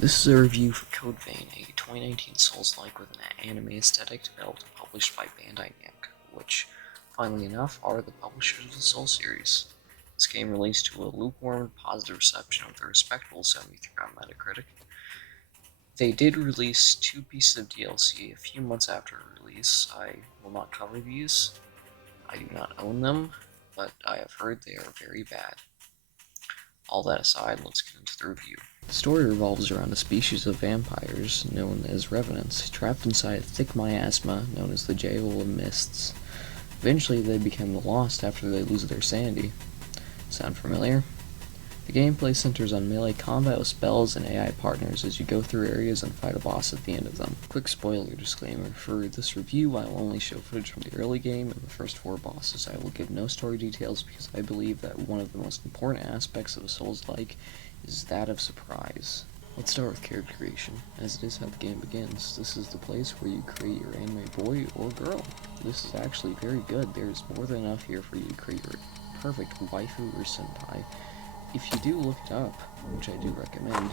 This is a review for CodeVein, a 2019 Souls-like with an anime aesthetic developed and published by Bandai Namco, which, funnily enough, are the publishers of the Soul series. This game released to a lukewarm and positive reception with a respectable 73 on Metacritic. They did release 2 pieces of DLC a few months after release. I will not cover these. I do not own them, but I have heard they are very bad. All that aside, let's get into the review. The story revolves around a species of vampires known as revenants, trapped inside a thick miasma known as the Jail of Mists. Eventually, they become the Lost after they lose their sanity. Sound familiar? The gameplay centers on melee combat with spells and AI partners as you go through areas and fight a boss at the end of them. Quick spoiler disclaimer, for this review I will only show footage from the early game and the first 4 bosses. I will give no story details because I believe that one of the most important aspects of a Souls-like is that of surprise. Let's start with character creation, as it is how the game begins. This is the place where you create your anime boy or girl. This is actually very good. There's more than enough here for you to create your perfect waifu or senpai. If you do look it up, which I do recommend,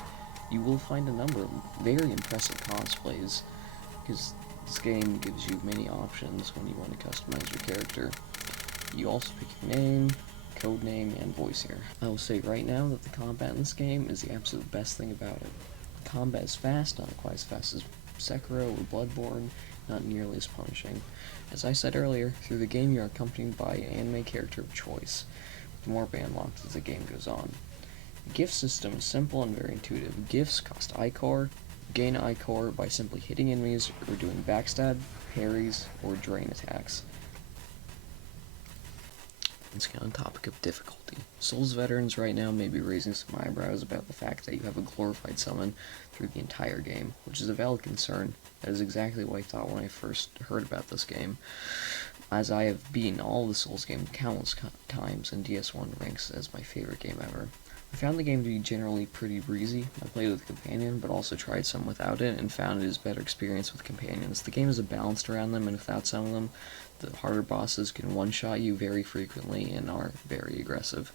you will find a number of very impressive cosplays, because this game gives you many options when you want to customize your character. You also pick your name, code name, and voice here. I will say right now that the combat in this game is the absolute best thing about it. The combat is fast, not quite as fast as Sekiro or Bloodborne, not nearly as punishing. As I said earlier, through the game you are accompanied by an anime character of choice, with more band locked as the game goes on. The gift system is simple and very intuitive. Gifts cost Ichor. Gain Ichor by simply hitting enemies or doing backstab, parries, or drain attacks. Let's get on the topic of difficulty. Souls veterans right now may be raising some eyebrows about the fact that you have a glorified summon through the entire game, which is a valid concern. That is exactly what I thought when I first heard about this game, as I have beaten all the Souls games countless times and DS1 ranks as my favorite game ever. I found the game to be generally pretty breezy. I played with a companion, but also tried some without it, and found it is a better experience with companions. The game is balanced around them, and without some of them, the harder bosses can one-shot you very frequently and are very aggressive.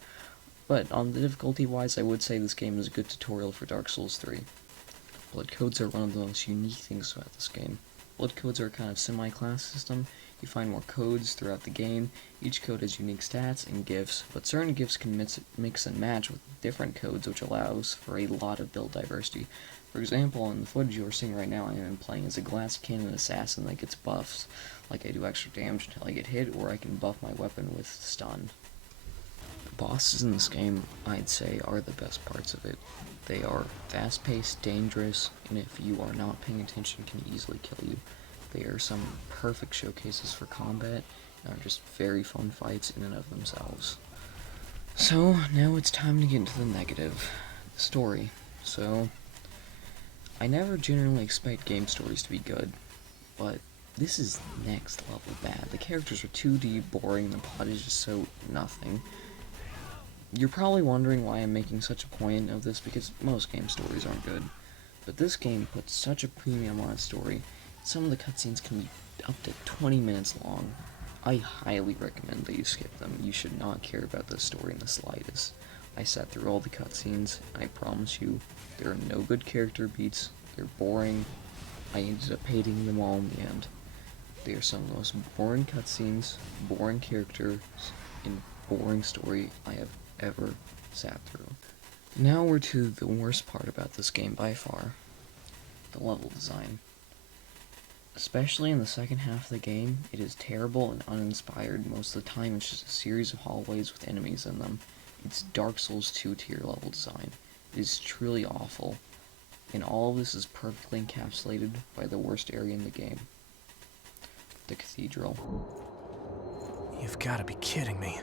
But on the difficulty-wise, I would say this game is a good tutorial for Dark Souls 3. Blood codes are one of the most unique things about this game. Blood codes are a kind of semi-class system. You find more codes throughout the game. Each code has unique stats and gifts, but certain gifts can mix and match with different codes, which allows for a lot of build diversity. For example, in the footage you are seeing right now, I am playing as a glass cannon assassin that gets buffs, like I do extra damage until I get hit, or I can buff my weapon with stun. The bosses in this game, I'd say, are the best parts of it. They are fast-paced, dangerous, and if you are not paying attention, can easily kill you. They are some perfect showcases for combat, and are just very fun fights in and of themselves. So, now it's time to get into the negative. The story. So, I never generally expect game stories to be good, but this is next level bad. The characters are 2D, boring, the plot is just so nothing. You're probably wondering why I'm making such a point of this, because most game stories aren't good. But this game puts such a premium on its story. Some of the cutscenes can be up to 20 minutes long. I highly recommend that you skip them. You should not care about this story in the slightest. I sat through all the cutscenes, and I promise you, there are no good character beats. They're boring. I ended up hating them all in the end. They are some of the most boring cutscenes, boring characters, and boring story I have ever sat through. Now we're to the worst part about this game by far, the level design. Especially in the second half of the game, it is terrible and uninspired. Most of the time it's just a series of hallways with enemies in them. It's Dark Souls 2 tier level design. It is truly awful, and all of this is perfectly encapsulated by the worst area in the game, the cathedral. You've got to be kidding me.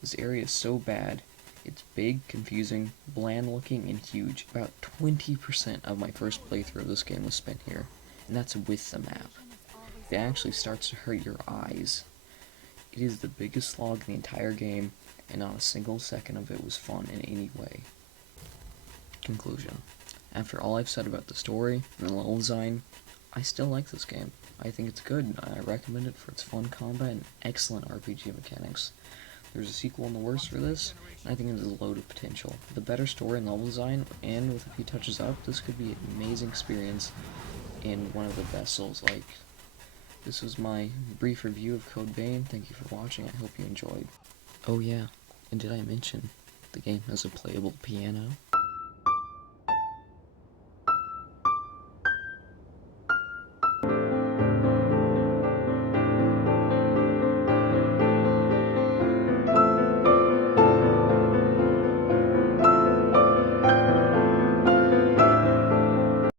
This area is so bad. It's big, confusing, bland looking, and huge. About 20% of my first playthrough of this game was spent here, and that's with the map. It actually starts to hurt your eyes. It is the biggest slog in the entire game, and not a single second of it was fun in any way. Conclusion. After all I've said about the story and the level design, I still like this game. I think it's good, and I recommend it for its fun combat and excellent RPG mechanics. There's a sequel in the works for this, and I think it has a load of potential. With a better story and level design, and with a few touches up, this could be an amazing experience and one of the best Souls-like. This was my brief review of CodeVein. Thank you for watching. I hope you enjoyed. Oh yeah, and did I mention the game has a playable piano?